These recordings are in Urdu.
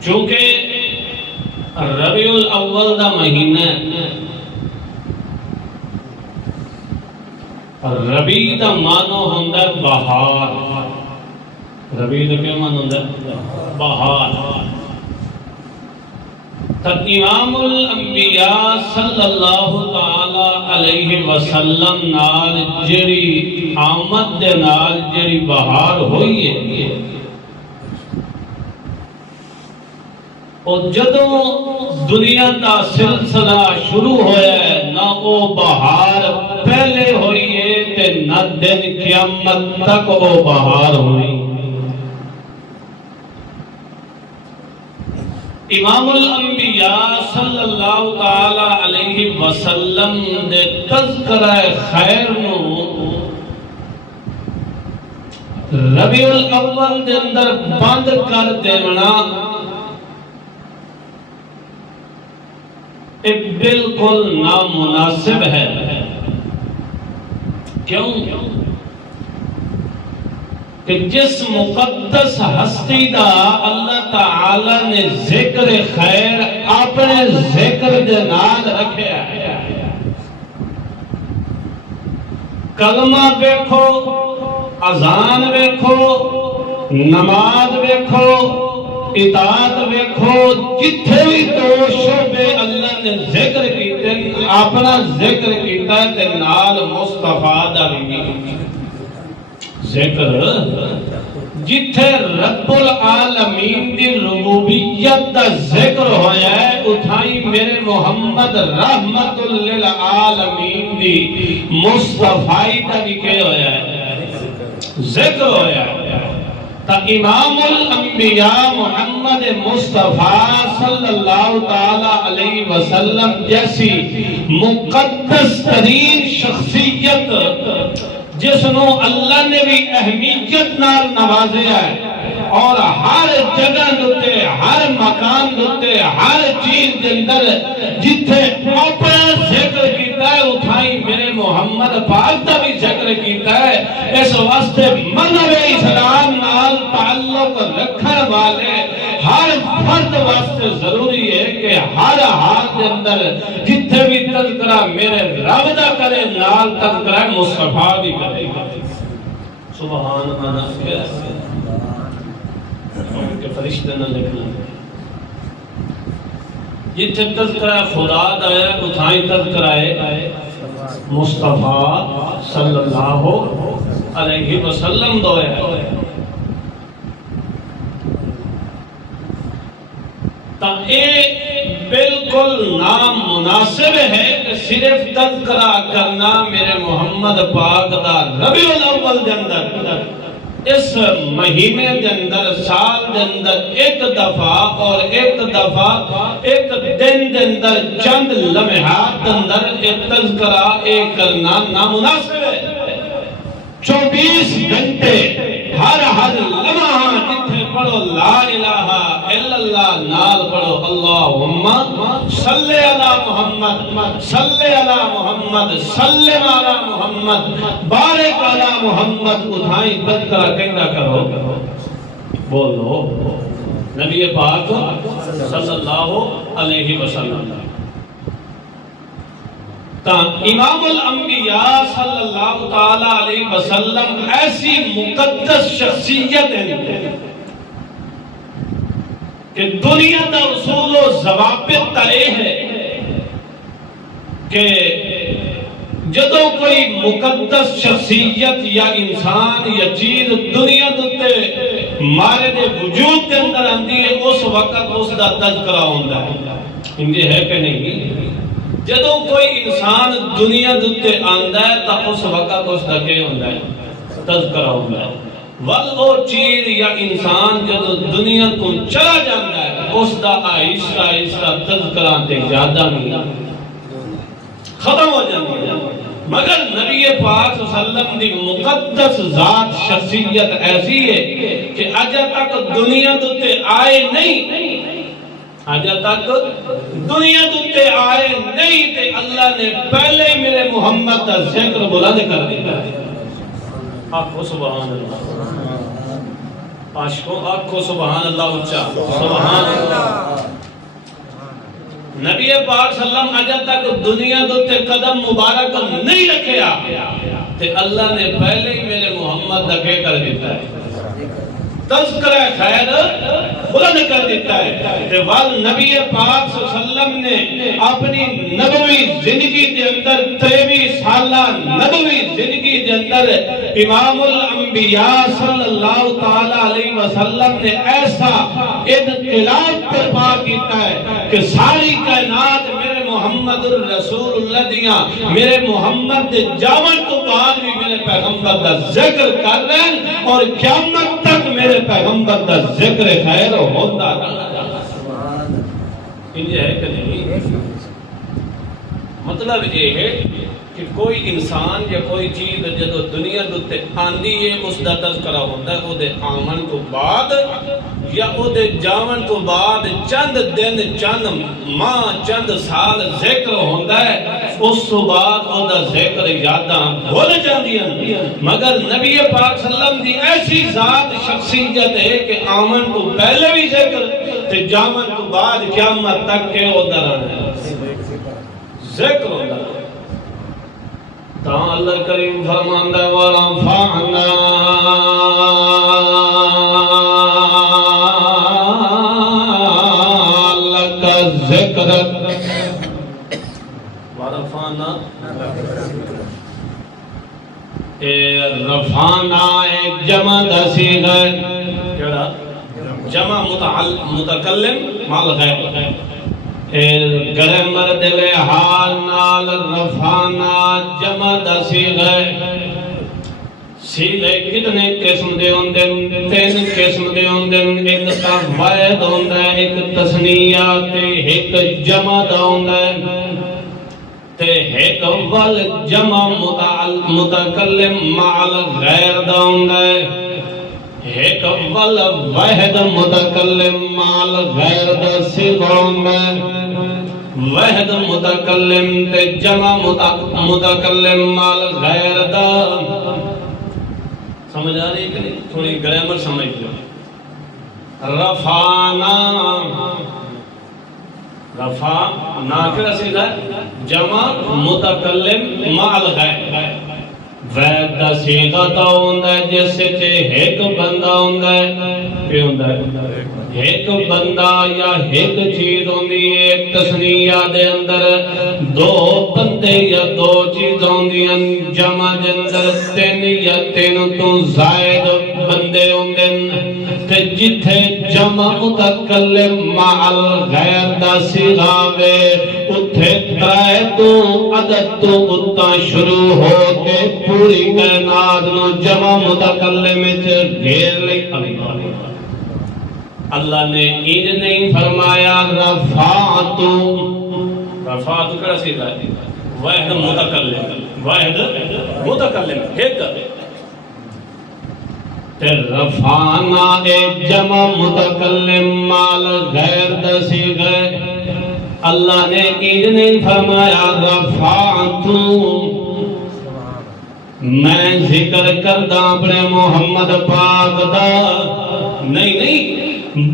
چونکہ ربیع الاول دا مہینہ ربیع دا مانو ہوندا ہے بہار. ربیع دا کیا مانو ہوندا ہے؟ بہار. تو امام الانبیاء صلی اللہ تعالی علیہ وسلم نال جڑی آمد دے نال جڑی بہار ہوئی ہے، اور جدوں دنیا دا سلسلہ شروع ہویا ہے، نہ وہ بہار پہلے ہوئی ہے تے نہ دن قیامت تک وہ بہار ہوئی. امام الانبیاء صلی اللہ تعالی علیہ وسلم دے تذکرہ خیر نو ربیع الاول دے اندر بند کر دینا ایک بالکل نامناسب ہے. کیوں کہ جس مقدس ہستی دا اللہ تعالی نے ذکر خیر اپنے ذکر دے نال رکھیا ہے. کلمہ دیکھو، اذان دیکھو، نماز دیکھو، اطاعت دیکھو، جتھے بھی دو شعبے اللہ نے ذکر کیتے اپنا ذکر کیتا ہے تے نال مصطفیٰ دا بھی ذکر. جتھے رب العالمین دی ربوبیت دا ذکر ہویا ہے اتھائی میرے محمد رحمت للعالمین دی مصطفیٰ دا بھی کہ ہویا ہے ذکر ہویا ہے. تا امام الانبیاء محمد مصطفیٰ صلی اللہ تعالی علیہ وسلم جیسی مقدس ترین شخصیت جس نو اللہ نے بھی اہمیت نال نوازیا ہے، اور ہر جگہ دوتے، ہر مکان دوتے، ہر چیز کے اندر جتھے اپنا ذکر کیتا ہے اتھائی میرے محمد پاک دا بھی ذکر کیتا ہے. اس واسطے مذہب اسلام نال تعلق رکھنے والے ہر فرد واسطے ضروری ہے کہ ہر حال کے اندر جتھے بھی تذکرہ میرے رب دا کرے نال تذکرہ مصطفیٰ بھی کرے. سبحان اللہ کہ فرشتے نہ لکھنا جتھے تذکرہ خدا دا ہے اتھائی تذکرہ مصطفیٰ صلی اللہ علیہ وسلم دا ہے. تا اے بالکل نامناسب ہے کہ صرف تذکرہ کرنا میرے محمد پاک دا ربیع الاول دے اندر اس مہینے دے اندر سال دے اندر ایک دفعہ اور ایک دفعہ ایک دن دے اندر چند لمحات دے اندر ایک تذکرہ ایک کرنا نامناسب ہے. 24 گھنٹے ہر لمحہ جتھے پڑھو لا الہ الا اللہ نال پڑھو اللہم صلی علی محمد صلی علی محمد سلم علی محمد بارک علی محمد. اتھائی تذکرہ کہنا کرو بولو نبی پاک صلی اللہ علیہ وسلم. تا امام الانبیاء صلی اللہ تعالی علیہ وسلم ایسی مقدس شخصیت ہے کہ دنیا دا اصول و ضوابط طے ہے کہ جدوں کوئی مقدس شخصیت یا انسان یا چیز دنیا دے مارے دے وجود کے اندر آندی ہے اس وقت اس دا تذکرہ ہوندا ہے. یہ ہے کہ نہیں؟ جدوں کوئی انسان دنیا دے آندا ہے تا اس وقت اس دا کیا ہوندا ہے؟ تذکرہ ہوندا ہے. ول او چیز یا انسان جدوں دنیا کو چلا جاندا ہے اس دا آہستہ آہستہ تذکرہ تے زیادہ نہیں ختم ہو جاتا ہے. مگر نبی پاک صلی اللہ علیہ وسلم دی مقدس ذات شخصیت ایسی ہے کہ اجے تک دنیا تے آئے نہیں، اجے تک دنیا تے آئے نہیں تے اللہ نے پہلے میرے محمد کا ذکر بلند کر دیا. آپ کو سبحان اللہ. عاشقوں آنکھوں سبحان اللہ اچھا سبحان اللہ. نبی پاک صلی اللہ علیہ وسلم اجا تک دنیا دوتے قدم مبارک نہیں رکھیا تے اللہ نے پہلے ہی میرے محمد دکے کر دیتا ہے تذکرہ خیر بلند کر دیتا ہے کہ نبی پاک صلی اللہ علیہ وسلم نے اپنی نبوی زندگی کے اندر 23 سالہ نبوی زندگی کے اندر امام الانبیاء صلی اللہ تعالی علیہ وسلم نے ایسا انقلاب برپا کیتا ہے کہ ساری کائنات میرے محمد الرسول اللہ دیاں میرے محمد دے جاون تو بعد بھی میرے پیغمبر کا ذکر کر رہے ہیں اور قیامت تک میرے پیغمبر کا ذکر خیر ہوتا رہا. یہ ہے کہ نہیں؟ مطلب یہ ہے کہ کوئی انسان یا کوئی چیز جدو دنیا دوتے آندی ہے اس دا تذکرہ ہوتا ہے او دے آمن تو بعد یا او دے جاون تو بعد چند دن چند ماہ چند سال ذکر ہوتا ہے اس تو بعد او دا ذکر یاداں بھول جاندی ہیں. مگر نبی پاک صلی اللہ علیہ وسلم دی ایسی ذات شخصیت ہے کہ آمن تو پہلے بھی ذکر تے جاون تو بعد قیامت تک کے او دران ہے ذکر ہوتا ہے. تا اللہ کریم فرماندہ وَرَفَعْنَا لَكَ ذِكْرَكَ وَرَفَعْنَا رفعنا جمع دسیغ جمع متکلم مال غیر گرمر دل حال نال رفانا جمع دا سیغے سیغے کتنے قسم دے ہوندن 3 قسم دے ہوندن ایک تا واحد ہوندا ہے ایک تثنیہ تے ایک جمع دا ہوندا ہے تے ایک ول جمع متکلم مال غیر دا ہوندا ہے ایک ول واحد متکلم مال غیر دا سیغہ ہوندا ہے واحد متکلم تے جمع متکلم مال غیر دا. سمجھ آ رہی ہے کہ نہیں؟ تھوڑی گرامر سمجھ لو. رفعنا رفعنا کیا سیدھا جمع متکلم مال غیر وید دا سیغہ دا ہوندا ہے جس سے ایک بندہ ہوندا ہے کہ ہوندا ہے ایک بندہ یا ایک چیز ہوندی ہے ایک تثنیہ دے اندر 2 بندے یا 2 چیز ہوندی ہیں جمع دے اندر 3 یا 3 تو زائد بندے ہوندے تے جتھے جمع متکلم مع غیر دا سیغہ وے اتھے 3 تو عدد تو اتنا شروع ہو کے پوری کائنات نو جمع متکلم وچ گھیر لئی. اللہ نے یہ نہیں فرمایا رفعتو رفعتو کیا سیدھا ہے واحد متکلم ایک تے رفعنا جمع متکلم مال غیر دسی گئے. اللہ نے یہ نہیں فرمایا رفعتو میں ذکر کردہ اپنے محمد پاک دا نہیں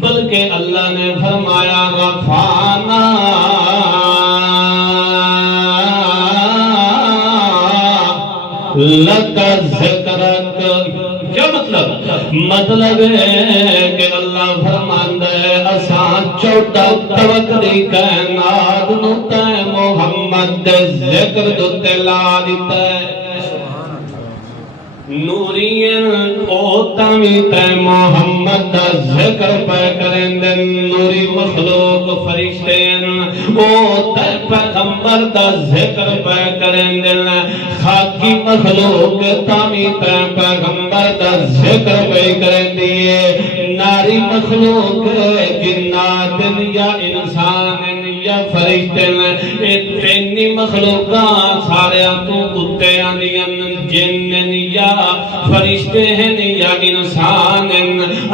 بلکہ اللہ نے فرمایا رفعنا لک ذکرک. کیا مطلب ہے کہ اللہ فرماندا ہے اساں 14 توکلی کائنات نو تے محمد دے ذکر دے لا دیتا ہے. نورین او تامی تے محمد دا ذکر پہ کریں دن نوری مخلوق فرشتین او تے پیغمبر دا ذکر پہ کریں دن خاکی مخلوق تامی تے پیغمبر دا ذکر پہ کریں دیئے. ناری مخلوق جنات یا انسان یا فرشتین تینی مخلوقات سارے تو کتے آنیاں جن یا فرشتے ہیں یا انسان ہیں.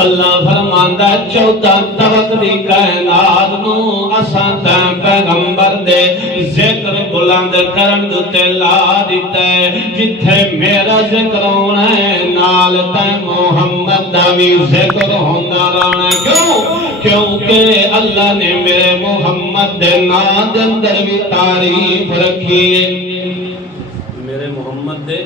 اللہ فرماندا 14 طبق دی کائنات نو اساں تے پیغمبر دے ذکر بلند کرن تے لا دتا ہے جتھے میرا ذکر ہونا ہے نال تے محمد دا وی ذکر ہوندا رہنا کیوں کیونکہ اللہ نے میرے محمد دے نام دے اندر بھی تعریف رکھی ہے میرے محمد دے